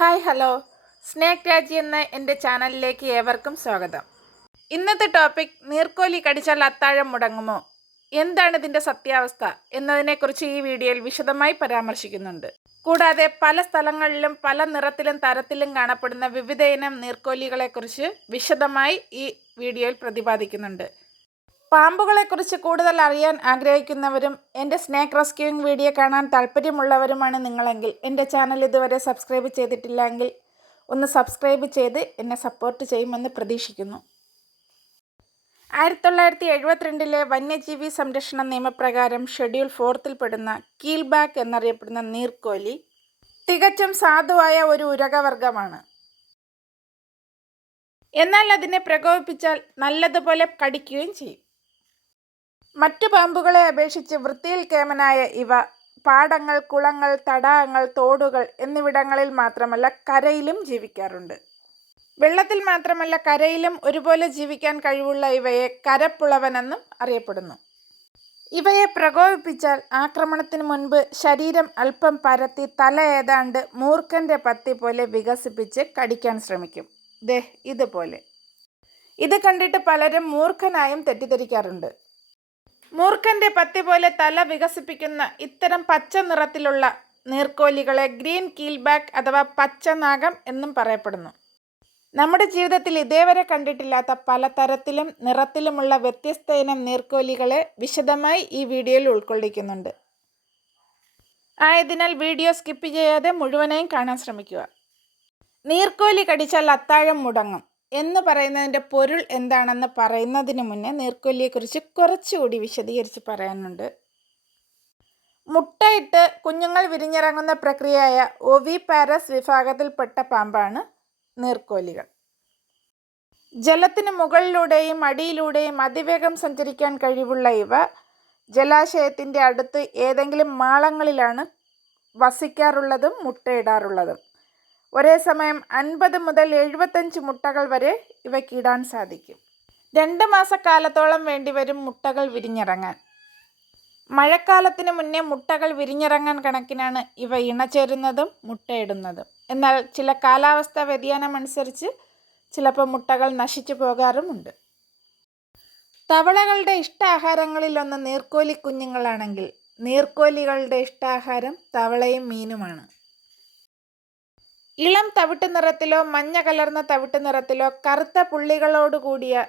Hi hello. Snake രാജി എന്ന എന്റെ ചാനലിലേക്ക് ഏവർക്കും സ്വാഗതം. ഇന്നത്തെ ടോപ്പിക് നീർക്കോലി കടിച്ചാൽ അത്താഴം മുടങ്ങുമോ? എന്താണ് ഇതിന്റെ സത്യാവസ്ഥ എന്നതിനെക്കുറിച്ച് ഈ വീഡിയോയിൽ വിശദമായി പരാമർശിക്കുന്നുണ്ട്. കൂടാതെ പല സ്ഥലങ്ങളിലും പല നിറത്തിലും തരത്തിലും കാണപ്പെടുന്ന വിവിധ ഇനം നീർക്കോലികളെക്കുറിച്ച് വിശദമായി ഈ വീഡിയോയിൽ പ്രതിപാദിക്കുന്നുണ്ട്. പാമ്പുകളെക്കുറിച്ച് കൂടുതൽ അറിയാൻ ആഗ്രഹിക്കുന്നവരും എന്റെ സ്നേക്ക് റെസ്ക്യൂയിങ് വീഡിയോ കാണാൻ താല്പര്യമുള്ളവരുമാണ് നിങ്ങളെങ്കിൽ എന്റെ ചാനൽ ഇതുവരെ സബ്സ്ക്രൈബ് ചെയ്തിട്ടില്ലെങ്കിൽ ഒന്ന് സബ്സ്ക്രൈബ് ചെയ്ത് എന്നെ സപ്പോർട്ട് ചെയ്യുമെന്ന് പ്രതീക്ഷിക്കുന്നു. ആയിരത്തി തൊള്ളായിരത്തി എഴുപത്തിരണ്ടിലെ വന്യജീവി സംരക്ഷണ നിയമപ്രകാരം ഷെഡ്യൂൾ ഫോർത്തിൽപ്പെടുന്ന കീൽബാക്ക് എന്നറിയപ്പെടുന്ന നീർക്കോലി തികച്ചും സാധുവായ ഒരു ഉരകവർഗമാണ് എന്നാൽ അതിനെ പ്രകോപിപ്പിച്ചാൽ നല്ലതുപോലെ കടിക്കുകയും ചെയ്യും. മറ്റു പാമ്പുകളെ അപേക്ഷിച്ച് വൃത്തിയിൽ കേമനായ ഇവ പാടങ്ങൾ കുളങ്ങൾ തടാകങ്ങൾ തോടുകൾ എന്നിവിടങ്ങളിൽ മാത്രമല്ല കരയിലും ജീവിക്കാറുണ്ട്. വെള്ളത്തിൽ മാത്രമല്ല കരയിലും ഒരുപോലെ ജീവിക്കാൻ കഴിവുള്ള ഇവയെ കരപ്പുളവനെന്നും അറിയപ്പെടുന്നു. ഇവയെ പ്രകോപിപ്പിച്ചാൽ ആക്രമണത്തിന് മുൻപ് ശരീരം അല്പം പരത്തി തല ഏതാണ്ട് മൂർഖന്റെ പത്തി പോലെ വികസിപ്പിച്ച് കടിക്കാൻ ശ്രമിക്കും. ദേ ഇതുപോലെ. ഇത് കണ്ടിട്ട് പലരും മൂർഖനായും തെറ്റിദ്ധരിക്കാറുണ്ട്. മൂർഖന്റെ പത്തി പോലെ തല വികസിപ്പിക്കുന്ന ഇത്തരം പച്ച നിറത്തിലുള്ള നീർക്കോലികളെ ഗ്രീൻ കീൽബാക്ക് അഥവാ പച്ച നാഗം എന്നും പറയപ്പെടുന്നു. നമ്മുടെ ജീവിതത്തിൽ ഇതേവരെ കണ്ടിട്ടില്ലാത്ത പലതരത്തിലും നിറത്തിലുമുള്ള വ്യത്യസ്ത ഇനം നീർക്കോലികളെ വിശദമായി ഈ വീഡിയോയിൽ ഉൾക്കൊള്ളിക്കുന്നുണ്ട്. ആയതിനാൽ വീഡിയോ സ്കിപ്പ് ചെയ്യാതെ മുഴുവനായും കാണാൻ ശ്രമിക്കുക. നീർക്കോലി കടിച്ചാൽ അത്താഴം മുടങ്ങും. എന്ന് പറയുന്നതിന്റെ പൊരുൾ എന്താണെന്ന് പറയുന്നതിന് മുന്നേ നീർക്കൊല്ലിയെക്കുറിച്ച് കുറച്ചുകൂടി വിശദീകരിച്ച് പറയാനുണ്ട്. മുട്ടയിട്ട് കുഞ്ഞുങ്ങൾ വിരിഞ്ഞിറങ്ങുന്ന പ്രക്രിയയായ ഒവി പാരസ് വിഭാഗത്തിൽപ്പെട്ട പാമ്പാണ് നീർക്കോലികൾ ജലത്തിന് മുകളിലൂടെയും അടിയിലൂടെയും അതിവേഗം സഞ്ചരിക്കാൻ കഴിവുള്ള ഇവ ജലാശയത്തിന്റെ അടുത്ത് ഏതെങ്കിലും മാളങ്ങളിലാണ് വസിക്കാറുള്ളതും മുട്ടയിടാറുള്ളതും. ഒരേ സമയം അൻപത് മുതൽ എഴുപത്തഞ്ച് മുട്ടകൾ വരെ ഇവയ്ക്കിടാൻ സാധിക്കും. രണ്ട് മാസക്കാലത്തോളം വേണ്ടിവരും മുട്ടകൾ വിരിഞ്ഞിറങ്ങാൻ. മഴക്കാലത്തിന് മുന്നേ മുട്ടകൾ വിരിഞ്ഞിറങ്ങാൻ കണക്കിനാണ് ഇവ ഇണചേരുന്നതും മുട്ടയിടുന്നതും. എന്നാൽ ചില കാലാവസ്ഥാ വ്യതിയാനം അനുസരിച്ച് ചിലപ്പോൾ മുട്ടകൾ നശിച്ചു പോകാറുമുണ്ട്. തവളകളുടെ ഇഷ്ടാഹാരങ്ങളിലൊന്ന് നീർക്കോലി കുഞ്ഞുങ്ങളാണെങ്കിൽ നീർക്കോലികളുടെ ഇഷ്ടാഹാരം തവളയും മീനുമാണ്. ഇളം തവിട്ട് നിറത്തിലോ മഞ്ഞ കലർന്ന തവിട്ട് നിറത്തിലോ കറുത്ത പുള്ളികളോടുകൂടിയ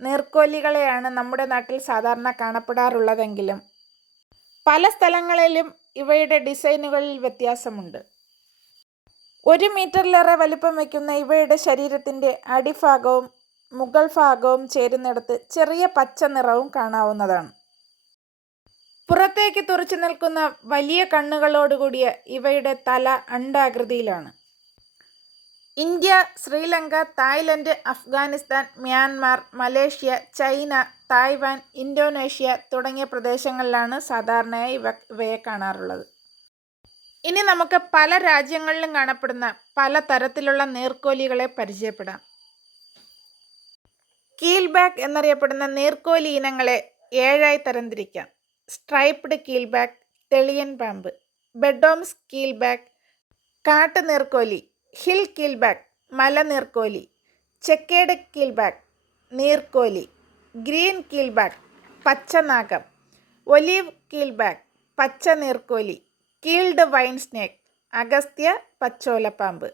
നീർക്കോലികളെയാണ് നമ്മുടെ നാട്ടിൽ സാധാരണ കാണപ്പെടാറുള്ളതെങ്കിലും. പല സ്ഥലങ്ങളിലും ഇവയുടെ ഡിസൈനുകളിൽ വ്യത്യാസമുണ്ട്. ഒരു മീറ്ററിലേറെ വലിപ്പം വയ്ക്കുന്ന ഇവയുടെ ശരീരത്തിന്റെ അടിഭാഗവും മുകൾ ഭാഗവും ചേരുന്നിടത്ത് ചെറിയ പച്ച നിറവും കാണാവുന്നതാണ്. പുറത്തേക്ക് തുറച്ചു നിൽക്കുന്ന വലിയ കണ്ണുകളോടുകൂടിയ ഇവയുടെ തല അണ്ടാകൃതിയിലാണ് India Sri Lanka Thailand Afghanistan Myanmar Malaysia China Taiwan Indonesia തുടങ്ങിയ പ്രദേശങ്ങളിലാണ് സാധാരണയായി ഇവ ഇവയെ കാണാറുള്ളത്. ഇനി നമുക്ക് പല രാജ്യങ്ങളിലും കാണപ്പെടുന്ന പല തരത്തിലുള്ള നീർക്കോലികളെ പരിചയപ്പെടാം. കീൽബാക്ക് എന്നറിയപ്പെടുന്ന നീർക്കോലി ഇനങ്ങളെ ഏഴായി തരംതിരിക്കാം. സ്ട്രൈപ്ഡ് കീൽബാക്ക് തെളിയൻ പാമ്പ് ബെഡോംസ് കീൽബാക്ക് കാട്ടുനീർക്കോലി ഹിൽ കീൽബാക്ക് മലനീർക്കോലി. ചെക്കേട് കീൽബാക്ക് നീർക്കോലി. ഗ്രീൻ കീൽബാക്ക് പച്ചനാഗം. ഒലീവ് കീൽബാക്ക് പച്ച നീർക്കോലി കീൽഡ് വൈൻ സ്നേക്ക് അഗസ്ത്യ പച്ചോലപ്പാമ്പ്.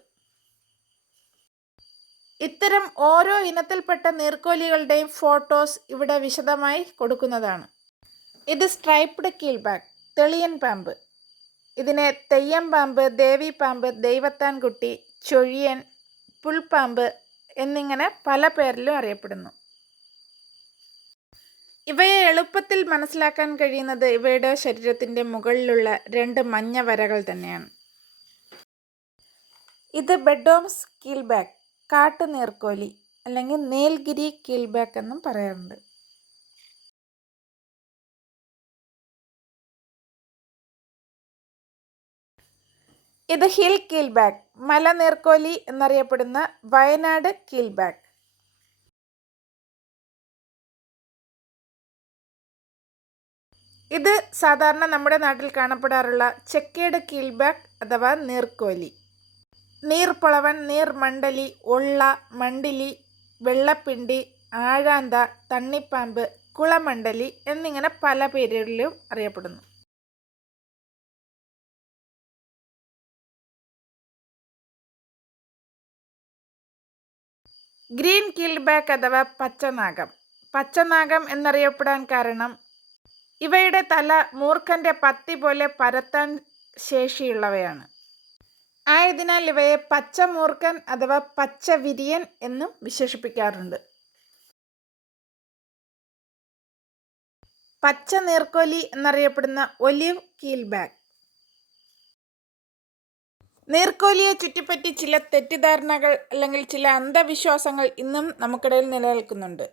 ഇത്തരം ഓരോ ഇനത്തിൽപ്പെട്ട നീർക്കോലികളുടെയും ഫോട്ടോസ് ഇവിടെ വിശദമായി കൊടുക്കുന്നതാണ്. ഇത് സ്ട്രൈപ്ഡ് കീൽബാക്ക് തെളിയൻ പാമ്പ്. ഇതിനെ തെയ്യം പാമ്പ് ദേവി പാമ്പ് ദൈവത്താൻകുട്ടി ചൊഴിയൻ പുൽപ്പാമ്പ് എന്നിങ്ങനെ പല പേരിലും അറിയപ്പെടുന്നു. ഇവയെ എളുപ്പത്തിൽ മനസ്സിലാക്കാൻ കഴിയുന്നത് ഇവയുടെ ശരീരത്തിന്റെ മുകളിലുള്ള രണ്ട് മഞ്ഞ വരകൾ തന്നെയാണ്. ഇത് ബെഡോംസ് കീൽബാക്ക് കാട്ടുനീർക്കോലി അല്ലെങ്കിൽ നീൽഗിരി കീൽബാക്ക് എന്നും പറയാറുണ്ട്. ഇത് ഹിൽ കീൽബാക്ക് മലനീർക്കോലി എന്നറിയപ്പെടുന്ന വയനാട് കീൽബാക്ക്. ഇത് സാധാരണ നമ്മുടെ നാട്ടിൽ കാണപ്പെടാറുള്ള ചെക്കേഡ് കീൽബാക്ക് അഥവാ നീർക്കോലി. നീർപ്പൊളവൻ നീർമണ്ഡലി ഒള്ള മണ്ടിലി വെള്ളപ്പിണ്ടി ആഴാന്ത തണ്ണിപ്പാമ്പ് കുളമണ്ഡലി എന്നിങ്ങനെ പല പേരുകളിലും അറിയപ്പെടുന്നു. ഗ്രീൻ കിൽബാക്ക് അഥവാ പച്ചനാഗം. പച്ചനാഗം എന്നറിയപ്പെടാൻ കാരണം ഇവയുടെ തല മൂർഖന്റെ പത്തി പോലെ പരത്താൻ ശേഷിയുള്ളവയാണ്. ആയതിനാൽ ഇവയെ പച്ചമൂർഖൻ അഥവാ പച്ചവിരിയൻ എന്നും വിശേഷിപ്പിക്കാറുണ്ട്. പച്ച നീർക്കോലി എന്നറിയപ്പെടുന്ന ഒലിവ് കീൽബാക്ക്. നീർക്കോലിയെ ചുറ്റിപ്പറ്റി ചില തെറ്റിദ്ധാരണകൾ അല്ലെങ്കിൽ ചില അന്ധവിശ്വാസങ്ങൾ ഇന്നും നമുക്കിടയിൽ നിലനിൽക്കുന്നുണ്ട്.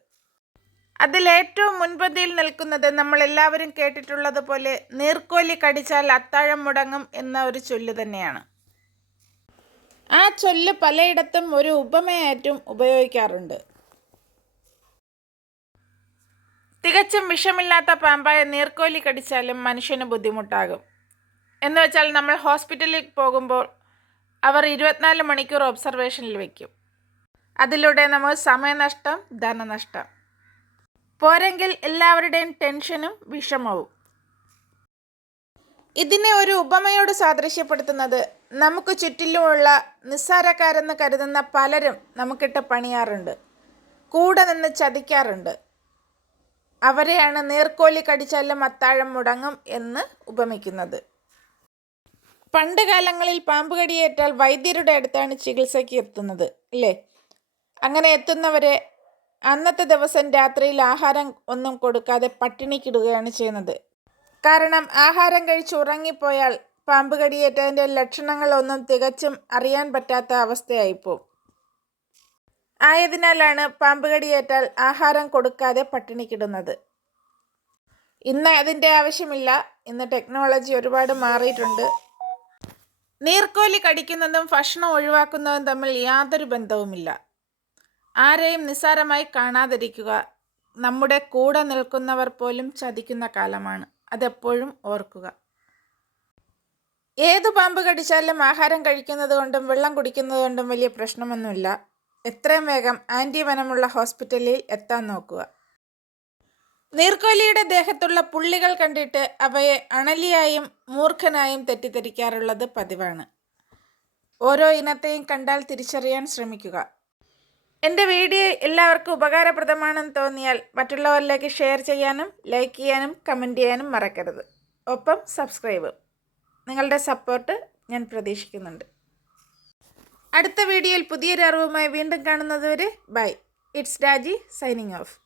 അതിലേറ്റവും മുൻപന്തിയിൽ നിൽക്കുന്നത് നമ്മൾ എല്ലാവരും കേട്ടിട്ടുള്ളത് പോലെ നീർക്കോലി കടിച്ചാൽ അത്താഴം മുടങ്ങും എന്ന ഒരു ചൊല്ല് തന്നെയാണ്. ആ ചൊല്ല് പലയിടത്തും ഒരു ഉപമയായിട്ടും ഉപയോഗിക്കാറുണ്ട്. തികച്ചും വിഷമില്ലാത്ത പാമ്പായ നീർക്കോലി കടിച്ചാലും മനുഷ്യന് ബുദ്ധിമുട്ടാകും. എന്ന് വെച്ചാൽ നമ്മൾ ഹോസ്പിറ്റലിൽ പോകുമ്പോൾ അവർ ഇരുപത്തിനാല് മണിക്കൂർ ഒബ്സർവേഷനിൽ വയ്ക്കും അതിലൂടെ നമ്മൾ സമയനഷ്ടം ധനനഷ്ടം. പോരെങ്കിൽ എല്ലാവരുടെയും ടെൻഷനും വിഷമവും. ഇതിനെ ഒരു ഉപമയോട് സാദൃശ്യപ്പെടുത്തുന്നത് നമുക്ക് ചുറ്റിലുമുള്ള നിസ്സാരക്കാരെന്ന് കരുതുന്ന പലരും നമുക്കിട്ട് പണിയാറുണ്ട്. കൂടെ നിന്ന് ചതിക്കാറുണ്ട്. അവരെയാണ് നേർക്കോലി കടിച്ചാലും അത്താഴം മുടങ്ങും എന്ന് ഉപമിക്കുന്നത്. പണ്ട് കാലങ്ങളിൽ പാമ്പ് കടിയേറ്റാൽ വൈദ്യരുടെ അടുത്താണ് ചികിത്സയ്ക്ക് എത്തുന്നത് അല്ലേ അങ്ങനെ എത്തുന്നവരെ അന്നത്തെ ദിവസം രാത്രിയിൽ ആഹാരം ഒന്നും കൊടുക്കാതെ പട്ടിണിക്കിടുകയാണ് ചെയ്യുന്നത്. കാരണം ആഹാരം കഴിച്ച് ഉറങ്ങിപ്പോയാൽ പാമ്പ് കടിയേറ്റതിന്റെ ലക്ഷണങ്ങളൊന്നും തികച്ചും അറിയാൻ പറ്റാത്ത അവസ്ഥയായിപ്പോവും. ആയതിനാലാണ് പാമ്പ് കടിയേറ്റാൽ ആഹാരം കൊടുക്കാതെ പട്ടിണിക്കിടുന്നത്. ഇന്ന് അതിന്റെ ആവശ്യമില്ല. ഇന്ന് ടെക്നോളജി ഒരുപാട് മാറിയിട്ടുണ്ട്. നീർക്കോലി കടിക്കുന്നതും ഭക്ഷണം ഒഴിവാക്കുന്നതും തമ്മിൽ യാതൊരു ബന്ധവുമില്ല. ആരെയും നിസ്സാരമായി കാണാതിരിക്കുക നമ്മുടെ കൂടെ നിൽക്കുന്നവർ പോലും ചതിക്കുന്ന കാലമാണ്. അതെപ്പോഴും ഓർക്കുക. ഏത് പാമ്പ് കടിച്ചാലും ആഹാരം കഴിക്കുന്നത് കൊണ്ടും വെള്ളം കുടിക്കുന്നത് കൊണ്ടും വലിയ പ്രശ്നമൊന്നുമില്ല. എത്രയും വേഗം ആന്റി വനമുള്ള ഹോസ്പിറ്റലിൽ എത്താൻ നോക്കുക. നീർക്കോലിയുടെ ദേഹത്തുള്ള പുള്ളികൾ കണ്ടിട്ട് അവയെ അണലിയായും മൂർഖനായും തെറ്റിദ്ധരിക്കാറുള്ളത് പതിവാണ്. ഓരോ ഇനത്തെയും കണ്ടാൽ തിരിച്ചറിയാൻ ശ്രമിക്കുക. എന്റെ വീഡിയോ എല്ലാവർക്കും ഉപകാരപ്രദമാണെന്ന് തോന്നിയാൽ മറ്റുള്ളവരിലേക്ക് ഷെയർ ചെയ്യാനും ലൈക്ക് ചെയ്യാനും കമന്റ് ചെയ്യാനും മറക്കരുത്. ഒപ്പം സബ്സ്ക്രൈബ്. നിങ്ങളുടെ സപ്പോർട്ട് ഞാൻ പ്രതീക്ഷിക്കുന്നുണ്ട്. അടുത്ത വീഡിയോയിൽ പുതിയൊരു അറിവുമായി വീണ്ടും കാണുന്നതുവരെ bye. It's Raji signing off.